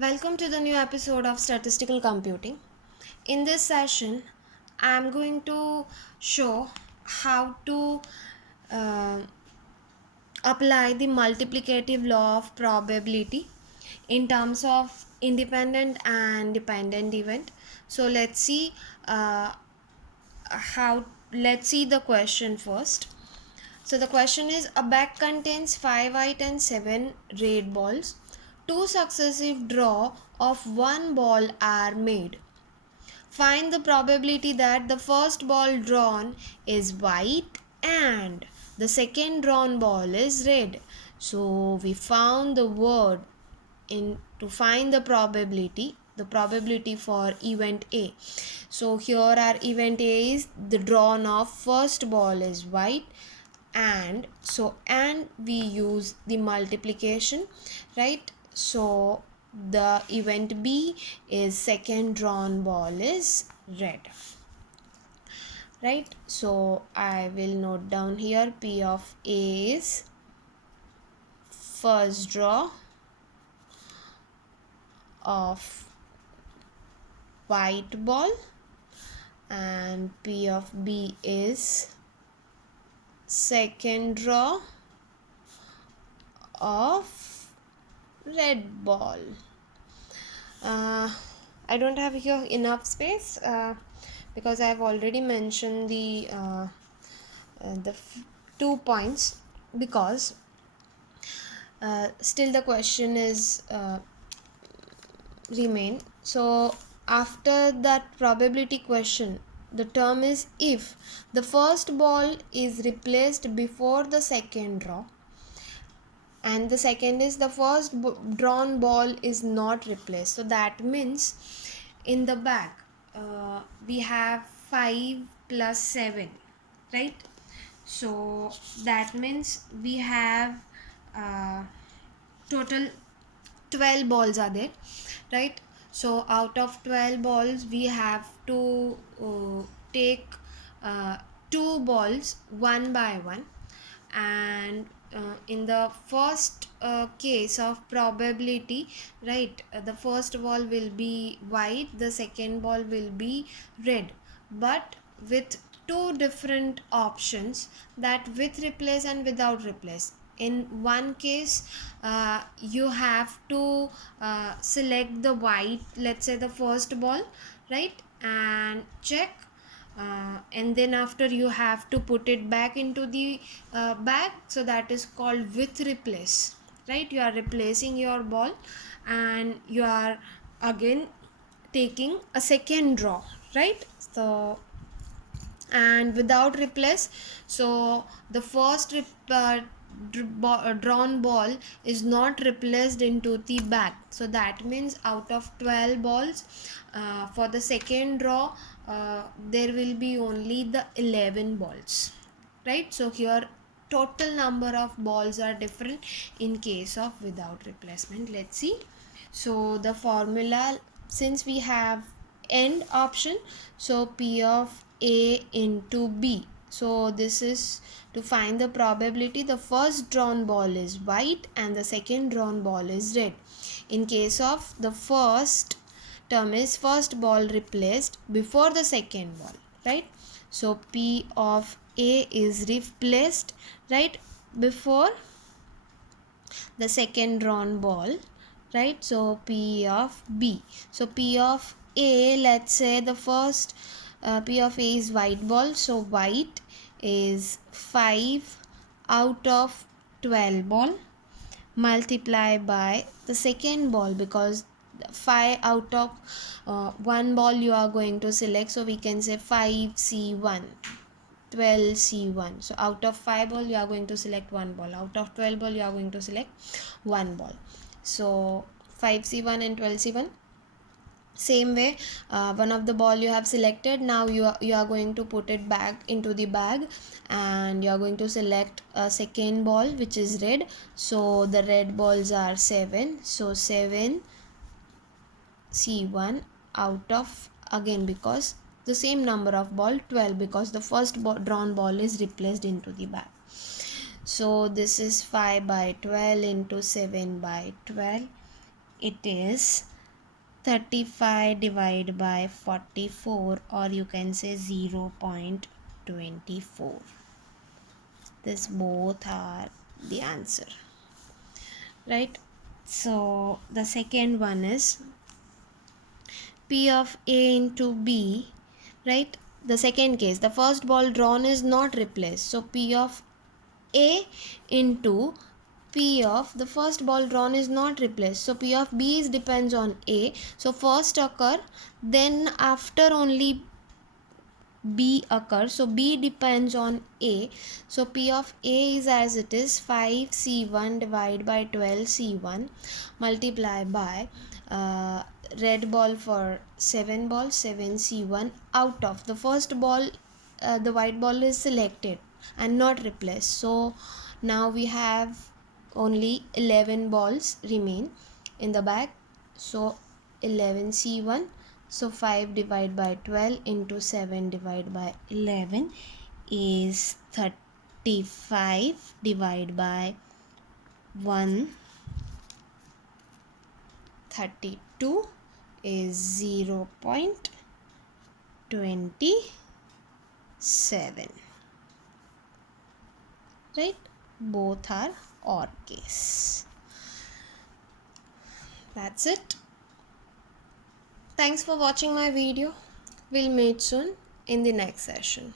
Welcome to the new episode of Statistical Computing. In this session, I am going to show how to uh, apply the multiplicative law of probability in terms of independent and dependent event. So uh, let's see the question first. So the question is, a bag contains 5 white and 7 red balls. Two successive draw of one ball are made. Find the probability that the first ball drawn is white and the second drawn ball is red. So we found the word in to find the probability for event A. So here our event A is the drawn of first ball is white, and we use the multiplication, right? So the event B is second drawn ball is red, right? So I will note down here P of A is first draw of white ball and P of B is second draw of red ball. I don't have here enough space because I have already mentioned the 2 points, because still the question is remain. So after that probability question, the term is if the first ball is replaced before the second draw, and the second is the first drawn ball is not replaced. So that means in the bag we have 5 plus 7, right? So that means we have total 12 balls are there, right? So out of 12 balls we have to take uh, 2 balls one by one, and in the first case of probability, right, the first ball will be white, the second ball will be red, but with two different options, that with replace and without replace. In one case you have to select the white, let's say the first ball, right, and check, and then after you have to put it back into the bag. So that is called with replace, right? You are replacing your ball and you are again taking a second draw, right? So and without replace, so the first drawn ball is not replaced into the bag. So that means out of 12 balls, for the second draw there will be only the 11 balls, right? So here total number of balls are different in case of without replacement. Let's see. So the formula, since we have end option, so P of A into B. So this is to find the probability the first drawn ball is white and the second drawn ball is red. In case of the first term is first ball replaced before the second ball, right? So P of A is replaced, right, before the second drawn ball, right? So P of B. So P of A, let's say the first P of A is white ball, so white is 5 out of 12 ball multiply by the second ball, because 5 out of one ball you are going to select, so we can say 5C1, 12C1. So out of 5 ball you are going to select one ball, out of 12 ball you are going to select one ball. So 5C1 and 12C1. Same way, one of the ball you have selected, now you are going to put it back into the bag and you are going to select a second ball which is red. So the red balls are 7, so 7 C1 out of, again because the same number of ball 12, because the first drawn ball is replaced into the bag. So this is 5 by 12 into 7 by 12, it is 35 divided by 44, or you can say 0.24. This both are the answer, right? So the second one is P of A into B, right? The second case, the first ball drawn is not replaced, so P of A into P of the first ball drawn is not replaced, so P of B is depends on A, so first occur, then after only B occurs, so B depends on A, so P of A is as it is 5C1 divided by 12C1 multiply by red ball for 7 balls, 7C1 out of the first ball, the white ball is selected and not replaced, so now we have only 11 balls remain in the bag, so 11C1, so 5 divided by 12 into 7 divided by 11 is 35 divided by 132 is 0.27, right? Both are OR case. That's it. Thanks for watching my video. We'll meet soon in the next session.